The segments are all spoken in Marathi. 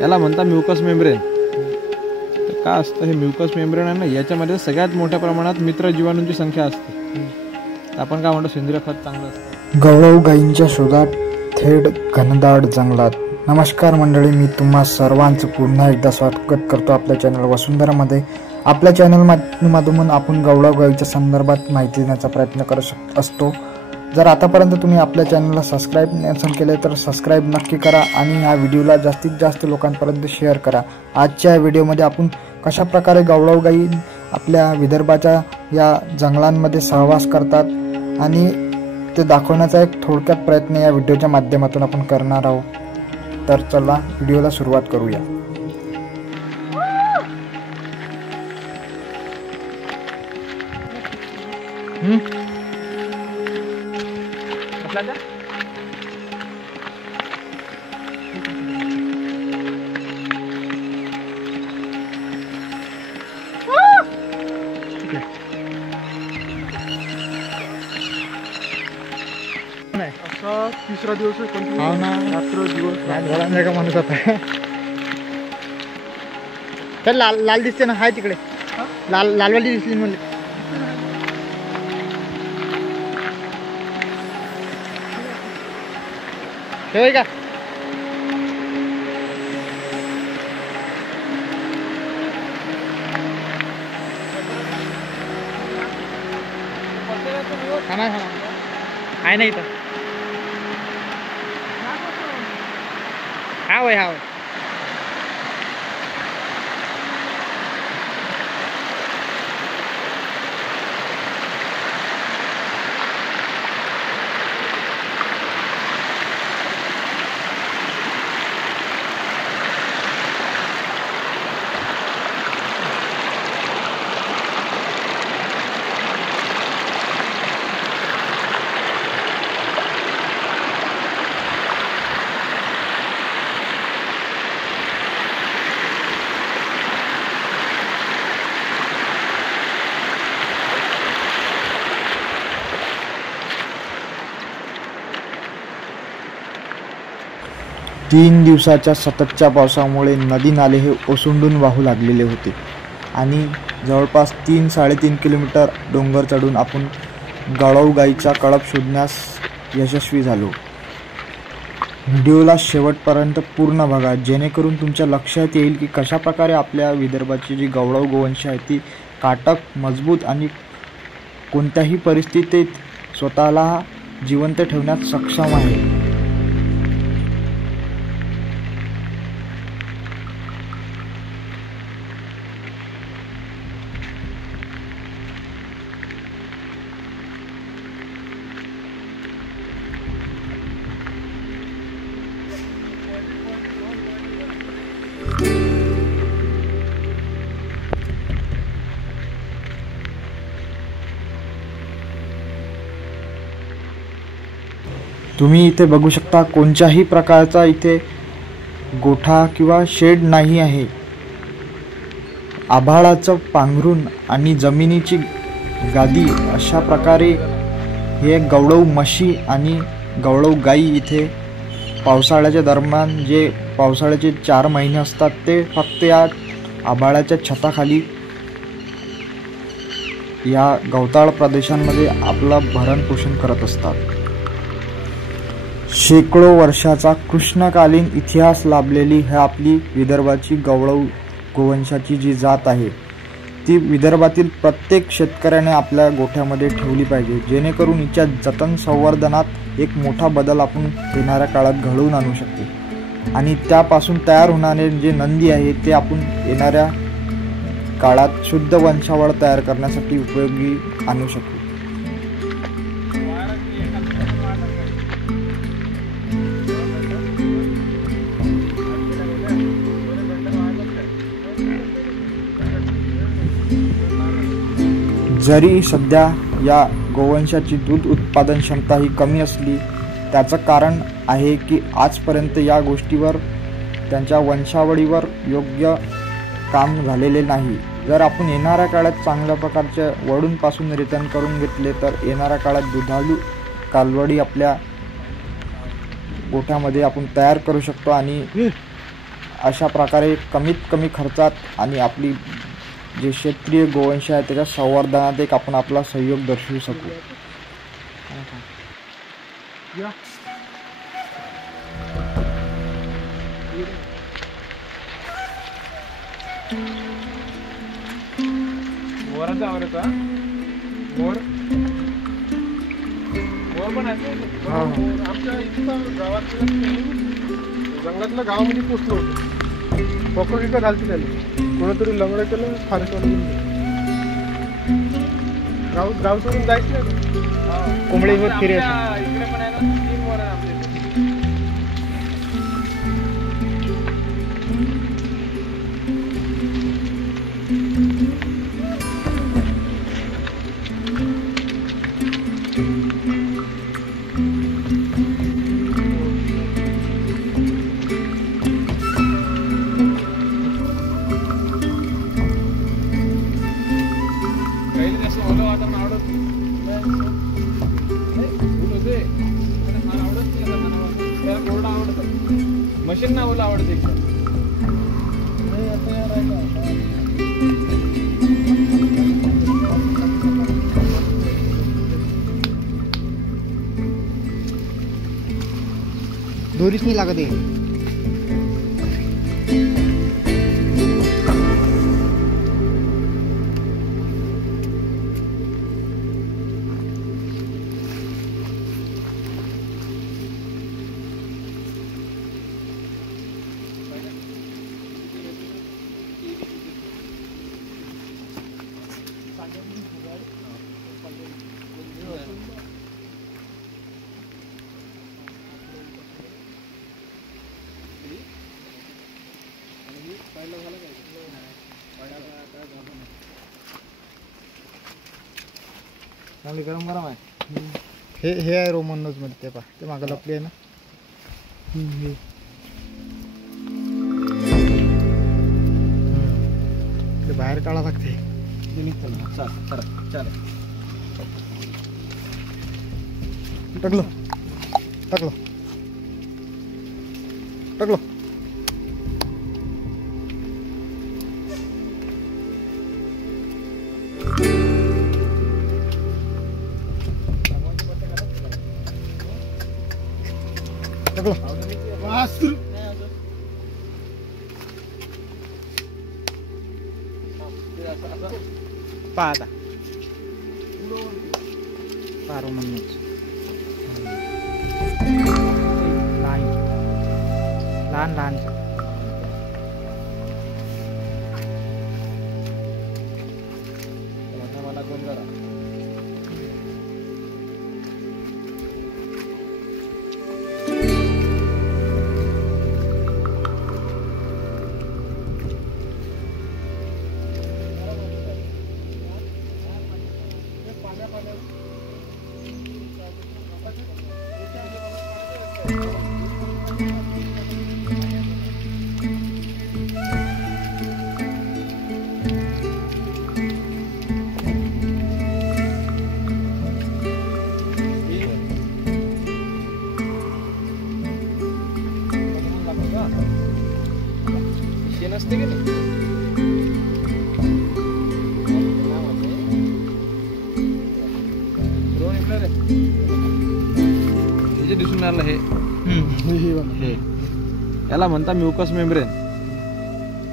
याला म्हणतात म्युकस मेम्ब्रेन. तर काय असतं हे म्युकस मेम्ब्रेन आहे ना, याच्यामध्ये सगळ्यात मोठ्या प्रमाणात मित्र जीवाणूंची संख्या असते. आपण काय म्हणतो सेंद्रिय खत चांगलं असतं. गवळाऊ गायींच्या शोधात थेट घनदाट जंगलात. नमस्कार मंडळी, मी तुम्हा सर्वांचं पुन्हा एकदा स्वागत करतो आपल्या चॅनल वसुंधरामध्ये. आपल्या चॅनल माध्यमातून आपण गवळाऊ गायीच्या संदर्भात माहिती देण्याचा प्रयत्न करत असतो. जर आतापर्यंत तुम्ही आपल्या चॅनलला सबस्क्राईब नसेल केले तर सबस्क्राईब नक्की करा आणि ह्या व्हिडिओला जास्तीत जास्त लोकांपर्यंत शेअर करा. आजच्या व्हिडिओमध्ये आपण कशा प्रकारे गवळाऊ गायी आपल्या विदर्भाच्या या जंगलांमध्ये सहवास करतात आणि ते दाखवण्याचा एक थोडक्यात प्रयत्न या व्हिडिओच्या माध्यमातून आपण करणार आहोत. तर चला व्हिडिओला सुरुवात करूया. तिसरा दिवस रात्र दिवस का माणूस आता तर लाल लाल दिसते ना, हाय तिकडे लालवाली दिसली म्हणजे ठेवाय का. आहे नाही तर हा होय. तीन दिवसाच्या सततच्या पावसामुळे नदी नाले हे ओसंडून वाहू लागलेले होते आणि जवळपास 3-3.5 किलोमीटर डोंगर चढून आपण गवळाऊ गायीचा कळप शोधण्यास यशस्वी झालो. व्हिडिओला शेवटपर्यंत पूर्ण बघा, जेणेकरून तुमच्या लक्षात येईल की कशा प्रकारे आपल्या विदर्भाची जी गवळाऊ गोवंश आहे ती काटक, मजबूत आणि कोणत्याही परिस्थितीत स्वतःला जिवंत ठेवण्यात सक्षम आहे. तुम्ही इथे बघू शकता, कोणत्याही प्रकारचा इथे गोठा किंवा शेड नाही आहे. आभाळाचं पांघरून आणि जमिनीची गादी अशा प्रकारे हे गवळाऊ म्हशी आणि गवळाऊ गाई इथे पावसाळ्याच्या दरम्यान जे पावसाळ्याचे 4 महिने असतात ते फक्त या आभाळाच्या छताखाली या गवताळ प्रदेशांमध्ये आपलं भरण पोषण करत असतात. शेकडो वर्षाचा कृष्णकालीन इतिहास लाभलेली ही आपली विदर्भाची गवळाऊ गोवंशाची जी जात आहे ती विदर्भातील प्रत्येक शेतकऱ्याने आपल्या गोठ्यामध्ये ठेवली पाहिजे, जेणेकरून हिच्या जतन संवर्धनात एक मोठा बदल आपण येणाऱ्या काळात घडवून आणू शकतो. आणि त्यापासून तयार होणारे जे नंदी आहे ते आपण येणाऱ्या काळात शुद्ध वंशावळ तयार करण्यासाठी उपयोगी आणू शकू. जरी सध्या या गोवंशाची दूध उत्पादन क्षमता ही कमी असली, त्याचं कारण आहे की आजपर्यंत या गोष्टीवर त्यांच्या वंशावळीवर योग्य काम झालेले नाही. जर आपण येणाऱ्या काळात चांगल्या प्रकारच्या वळूंपासून रिटर्न करून घेतले तर येणाऱ्या काळात दुधाळू कालवडी आपल्या गोठ्यामध्ये आपण तयार करू शकतो आणि अशा प्रकारे कमीत कमी खर्चात आणि आपली जे क्षेत्रीय गोवंश आहे त्याच्या संवर्धनात एक आपण आपला सहयोग दर्शवू शकू. जंगलातल्या गावामध्ये पोचलो होतो. पकड इकडे घालते त्याला कोणतरी लंगडं केलं फार गाव सोडून जायचं नाही. कोंबडीवर फिरे मशीन ना ओला आवडते एकदम. दोरीच नाही लागत आहे. चांगली गरम गरम आहे. हे आहे रोमन नोज मध्ये ते पा ते मागं लपली आहे ना. ते बाहेर काढा लागते. टाकलो टाकलो टाकलो. पाहता पारो म्हणूनच लहान लहान मला कोण जरा नसते की नाही दिसून आलं हे याला म्हणता म्युकस मेम्ब्रेन.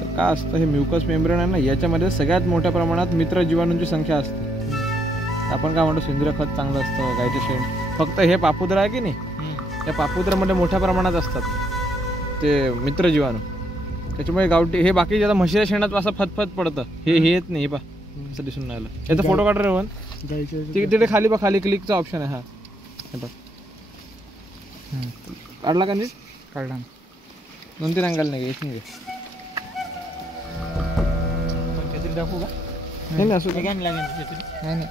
तर का असतं हे म्युकस मेम्ब्रेन आहे ना, याच्यामध्ये सगळ्यात मोठ्या प्रमाणात मित्र जीवाणूंची संख्या असते. आपण काय म्हणतो सेंद्रिय खत चांगलं असतं, गायचं शेण. फक्त हे पापुद्रा आहे की नाही, या पापुद्रामध्ये मोठ्या प्रमाणात असतात. ते मित्र जीवाणू. त्याच्यामुळे गावठी हे बाकी आता म्हशीच्या शेणात असं फतफत पडतं, हे येत नाही. हे पा असं दिसून नाही आलं. याचा फोटो काढ रे रोहन. तिकडे खाली बघ, खाली क्लिकचा ऑप्शन आहे. हा हे बघ काढला का नीट? काढला. 2-3 अंगाला नाही एक नाही दाखवू का? नाही असं नाही नाही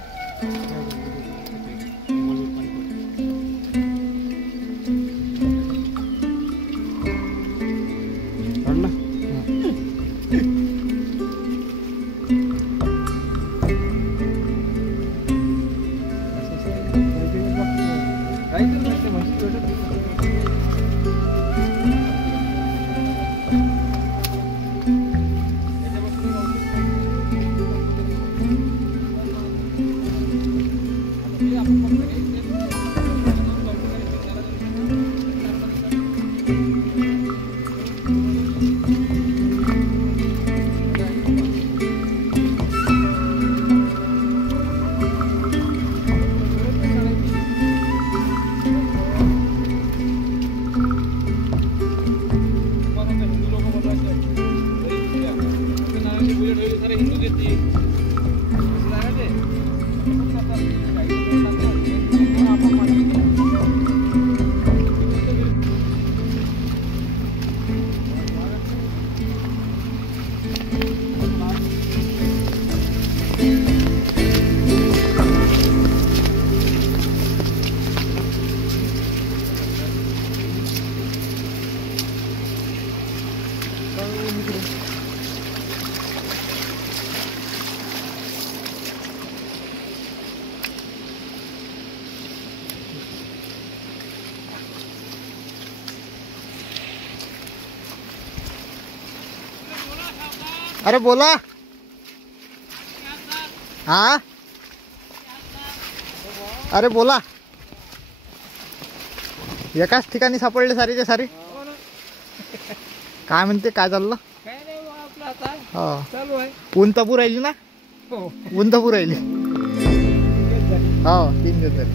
काढला. अरे बोला. हा अरे बोला. एकाच ठिकाणी सापडले सारीचे सारे. काय म्हणते, काय चाललं? हो चालू आहे. ऊन तपू राहिली ना? ऊन तपू राहिली. हो 3 दिवस झाले.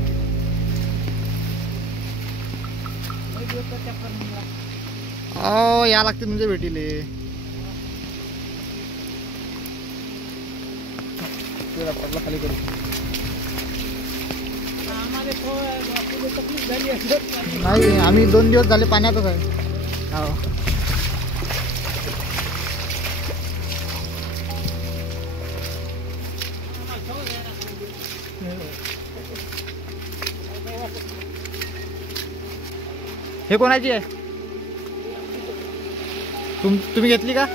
हो या लागते तुमच्या भेटीले. खाली करू. नाही आम्ही 2 दिवस झाले पाण्यातच आहे. हो हे कोणाची आहे? तुम्ही घेतली का?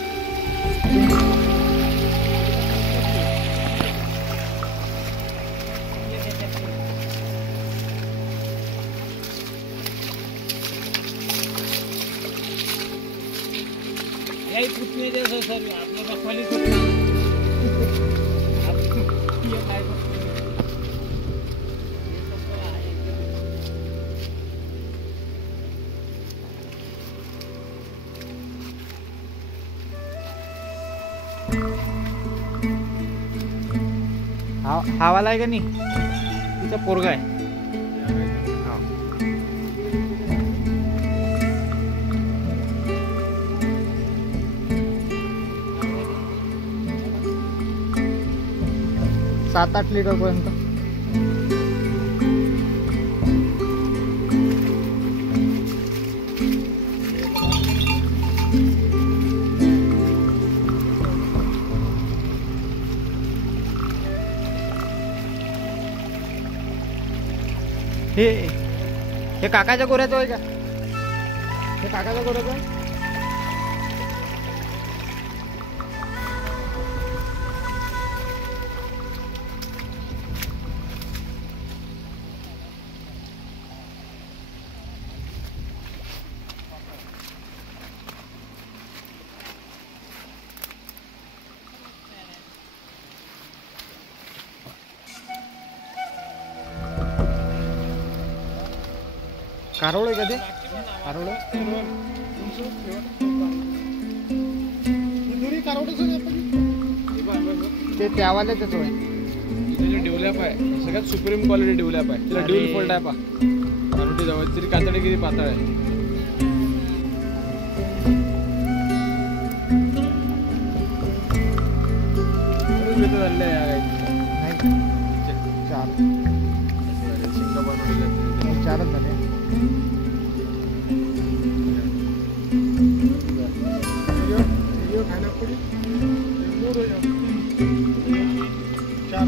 हा वाला आहे का नाही? तिचा पोरगा आहे. हा 7-8 लिटर पर्यंत. हे काकाच्या गोऱ्याचं आहे का? हे काकाच्या गोऱ्याचं आहे. कारोळ आहे का ते? कारोळ ते त्यावाल्याच आहे. डेव्हलप आहे, सगळ्यात सुप्रीम क्वालिटी डेव्हलप आहे. तिला ड्युल फोल्ड आहे पा. कारोटी जवळ तरी कातडी किती पातळ आहे. भरपूर येतं झाले या गाईचं. नाही 4 शिंगा बनवलेल्या 4च झाले. ये खाना पड़ी दूर हो जाओ. 4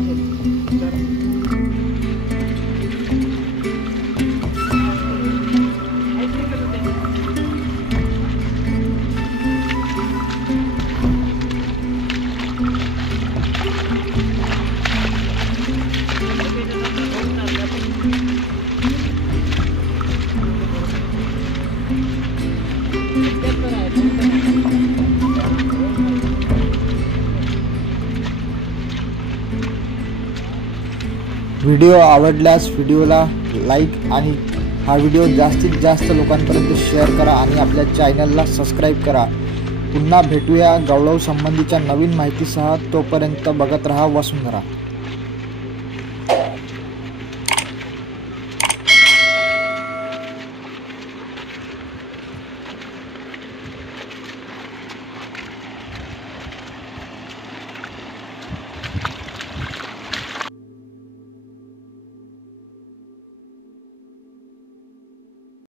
व्हिडिओ आवडल्यास व्हिडिओला लाईक आणि हा व्हिडिओ जास्तीत जास्त लोकांपर्यंत शेअर करा आणि आपल्या चॅनलला सबस्क्राईब करा. पुन्हा भेटूया गवळव संबंधीच्या नवीन माहितीसह. तोपर्यंत बघत रहा वसुंधरा.